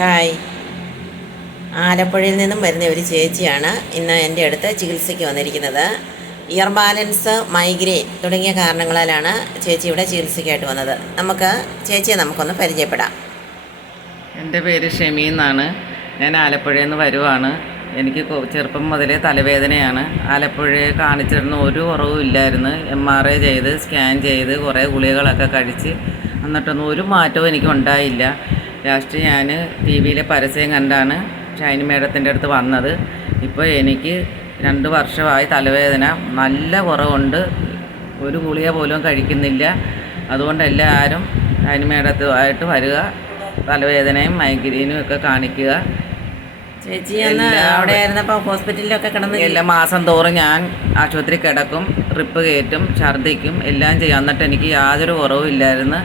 Hi, ആലപ്പുഴയിൽ നിന്നും വരുന്ന ഒരു ചേച്ചിയാണ് ഇന്ന് എൻ്റെ അടുത്ത് ചികിത്സയ്ക്ക് വന്നിരിക്കുന്നത്. ഇയർ ബാലൻസ്, മൈഗ്രെയിൻ തുടങ്ങിയ കാരണങ്ങളാലാണ് ചേച്ചി ഇവിടെ ചികിത്സയ്ക്കായിട്ട് വന്നത്. ചേച്ചിയെ നമുക്കൊന്ന് പരിചയപ്പെടാം. എൻ്റെ പേര് ഷെമി എന്നാണ്. ഞാൻ ആലപ്പുഴയിൽ നിന്ന് വരുവാണ്. എനിക്ക് ചെറുപ്പം മുതലേ തലവേദനയാണ്. ആലപ്പുഴയെ കാണിച്ചിരുന്ന ഒരു കുറവും ഇല്ലായിരുന്നു. MRI ചെയ്ത് സ്കാൻ ചെയ്ത് കുറേ ഗുളികകളൊക്കെ കഴിച്ച് എന്നിട്ടൊന്നും ഒരു മാറ്റവും എനിക്ക് ഉണ്ടായില്ല. ലാസ്റ്റ് ഞാൻ TV-യിലെ പരസ്യം കണ്ടാണ് ഷൈനി മേഡത്തിൻ്റെ അടുത്ത് വന്നത്. ഇപ്പോൾ എനിക്ക് 2 വർഷമായി തലവേദന നല്ല കുറവുണ്ട്. ഒരു ഗുളിക പോലും കഴിക്കുന്നില്ല. അതുകൊണ്ട് എല്ലാവരും ഷൈനി മേഡത്തുമായിട്ട് വരിക, തലവേദനയും മൈഗ്രെയിനും ഒക്കെ കാണിക്കുക. ചേച്ചി അവിടെ ആയിരുന്നപ്പോൾ ഹോസ്പിറ്റലിലൊക്കെ കിടന്ന് എല്ലാ മാസം തോറും ഞാൻ ആശുപത്രി കിടക്കും, ട്രിപ്പ് കയറ്റും, ഛർദ്ദിക്കും, എല്ലാം ചെയ്യും. എന്നിട്ട് എനിക്ക് യാതൊരു കുറവും ഇല്ലായിരുന്നു.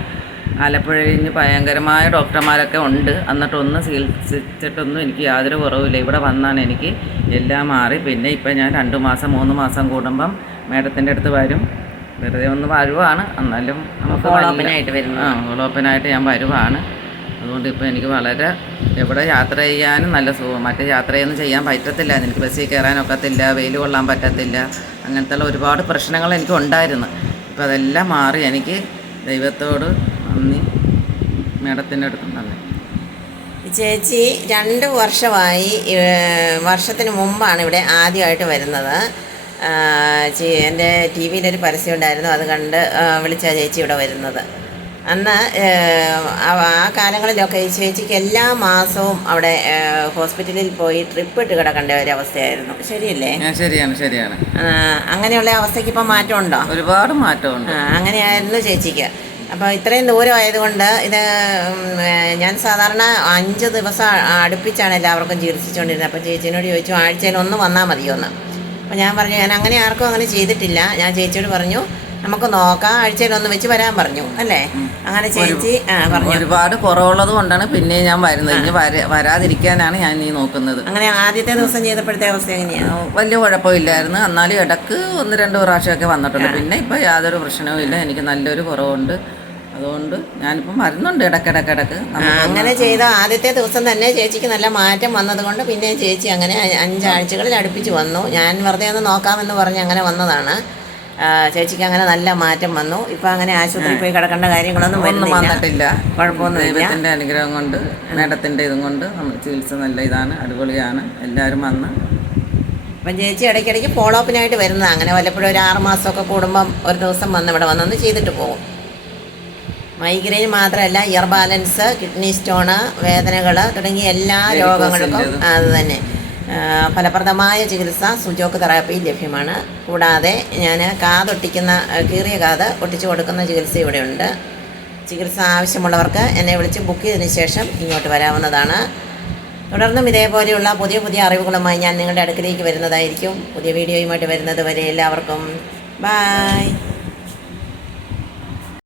ആലപ്പുഴയിൽ ഭയങ്കരമായ ഡോക്ടർമാരൊക്കെ ഉണ്ട്. എന്നിട്ടൊന്നും ചികിത്സിച്ചിട്ടൊന്നും എനിക്ക് യാതൊരു കുറവില്ല. ഇവിടെ വന്നാണ് എനിക്ക് എല്ലാം മാറി. പിന്നെ ഇപ്പം ഞാൻ 2 മാസം 3 മാസം കൂടുമ്പം മേഡത്തിൻ്റെ അടുത്ത് വരും. വെറുതെ ഒന്ന് വരുവാണ്. എന്നാലും നമുക്ക് ഫോളോപ്പിനായിട്ട് ഞാൻ വരുവാണ്. അതുകൊണ്ട് ഇപ്പോൾ എനിക്ക് വളരെ എവിടെ യാത്ര ചെയ്യാനും നല്ല സുഖം. മറ്റേ യാത്രയൊന്നും ചെയ്യാൻ പറ്റത്തില്ല. എനിക്ക് ബസ്സിൽ കയറാനൊക്കത്തില്ല, വെയിൽ കൊള്ളാൻ പറ്റത്തില്ല. അങ്ങനത്തെ ഒരുപാട് പ്രശ്നങ്ങൾ എനിക്ക് ഉണ്ടായിരുന്നു. ഇപ്പോൾ അതെല്ലാം മാറി. എനിക്ക് ദൈവത്തോട് നന്ദി, മേഡത്തിൻ്റെ അടുത്ത് നന്ദി. ചേച്ചി 2 വർഷമായി, വർഷത്തിന് മുമ്പാണ് ഇവിടെ ആദ്യമായിട്ട് വരുന്നത്. എൻ്റെ TV-യിലൊരു പരസ്യം ഉണ്ടായിരുന്നു, അത് കണ്ട് വിളിച്ച ചേച്ചി ഇവിടെ വരുന്നത്. അന്ന് ആ കാലങ്ങളിലൊക്കെ ഈ ചേച്ചിക്ക് എല്ലാ മാസവും അവിടെ ഹോസ്പിറ്റലിൽ പോയി ട്രിപ്പ് ഇട്ട് കിടക്കേണ്ട ഒരവസ്ഥയായിരുന്നു. ശരിയല്ലേ? ശരിയാണ്. അങ്ങനെയുള്ള അവസ്ഥയ്ക്ക് ഇപ്പം മാറ്റമുണ്ടോ? ഒരുപാട് മാറ്റമുണ്ട്. അങ്ങനെയായിരുന്നു ചേച്ചിക്ക്. അപ്പോൾ ഇത്രയും ദൂരം ആയതുകൊണ്ട് ഇത് ഞാൻ സാധാരണ 5 ദിവസം അടുപ്പിച്ചാണ് എല്ലാവർക്കും ചികിത്സിച്ചുകൊണ്ടിരുന്നത്. അപ്പോൾ ചേച്ചിനോട് ചോദിച്ചു ആഴ്ചയിൽ 1 വന്നാൽ മതിയോന്ന്. അപ്പോൾ ഞാൻ പറഞ്ഞു ഞാൻ ആർക്കും അങ്ങനെ ചെയ്തിട്ടില്ല. ഞാൻ ചേച്ചിയോട് പറഞ്ഞു നമുക്ക് നോക്കാം, ആഴ്ചയിൽ 1 വെച്ച് വരാൻ പറഞ്ഞു. അല്ലേ? അങ്ങനെ ചേച്ചി പറഞ്ഞു. ഒരുപാട് കുറവുള്ളത് കൊണ്ടാണ് പിന്നെ ഞാൻ വരുന്നത്. ഇനി വരാതിരിക്കാനാണ് ഞാൻ ഈ നോക്കുന്നത്. അങ്ങനെ ആദ്യത്തെ ദിവസം ചെയ്തപ്പോഴത്തെ അവസ്ഥ എങ്ങനെയാണ്? വലിയ കുഴപ്പമില്ലായിരുന്നു. എന്നാലും ഇടക്ക് 1-2 പ്രാവശ്യമൊക്കെ വന്നിട്ടുണ്ട്. പിന്നെ ഇപ്പോൾ യാതൊരു പ്രശ്നവും ഇല്ല. എനിക്ക് നല്ലൊരു കുറവുണ്ട്. അതുകൊണ്ട് ഞാനിപ്പം വരുന്നുണ്ട് ഇടയ്ക്കിടയ്ക്ക്. അങ്ങനെ ചെയ്ത ആദ്യത്തെ ദിവസം തന്നെ ചേച്ചിക്ക് നല്ല മാറ്റം വന്നതുകൊണ്ട് പിന്നെ ചേച്ചി അങ്ങനെ 5 ആഴ്ചകളിൽ അടുപ്പിച്ച് വന്നു. ഞാൻ വെറുതെ ഒന്ന് നോക്കാമെന്ന് പറഞ്ഞ് അങ്ങനെ വന്നതാണ്. ചേച്ചിക്ക് അങ്ങനെ നല്ല മാറ്റം വന്നു. ഇപ്പം അങ്ങനെ ആശുപത്രിയിൽ പോയി കിടക്കേണ്ട കാര്യങ്ങളൊന്നും വന്നിട്ടില്ല. കുഴപ്പമൊന്നുമില്ല. ദൈവത്തിൻ്റെ അനുഗ്രഹം കൊണ്ട്, മേഡത്തിൻ്റെ ഇതും കൊണ്ട് നമ്മൾ ചികിത്സ നല്ല ഇതാണ്, അടിപൊളിയാണ്. എല്ലാവരും വന്ന്. അപ്പം ചേച്ചി ഇടയ്ക്കിടയ്ക്ക് ഫോളോപ്പിനായിട്ട് വരുന്നതാണ്. അങ്ങനെ വല്ലപ്പോഴും ഒരു 6 മാസമൊക്കെ കൂടുമ്പം ഒരു ദിവസം വന്ന് ഇവിടെ വന്നൊന്ന് ചെയ്തിട്ട് പോകും. മൈഗ്രെയിൻ മാത്രമല്ല, ഇയർ ബാലൻസ്, കിഡ്നി സ്റ്റോണ്, വേദനകൾ തുടങ്ങിയ എല്ലാ രോഗങ്ങൾക്കും അത് തന്നെ ഫലപ്രദമായ ചികിത്സ സുജോക്ക് തെറാപ്പി ലഭ്യമാണ്. കൂടാതെ ഞാൻ കീറിയ കാത് ഒട്ടിച്ചു കൊടുക്കുന്ന ചികിത്സ ഇവിടെയുണ്ട്. ചികിത്സ ആവശ്യമുള്ളവർക്ക് എന്നെ വിളിച്ച് ബുക്ക് ചെയ്തതിന് ശേഷം ഇങ്ങോട്ട് വരാവുന്നതാണ്. തുടർന്നും ഇതേപോലെയുള്ള പുതിയ അറിവുകളുമായി ഞാൻ നിങ്ങളുടെ അടുക്കിലേക്ക് വരുന്നതായിരിക്കും. പുതിയ വീഡിയോയുമായിട്ട് വരുന്നത് വരെ എല്ലാവർക്കും ബായ്.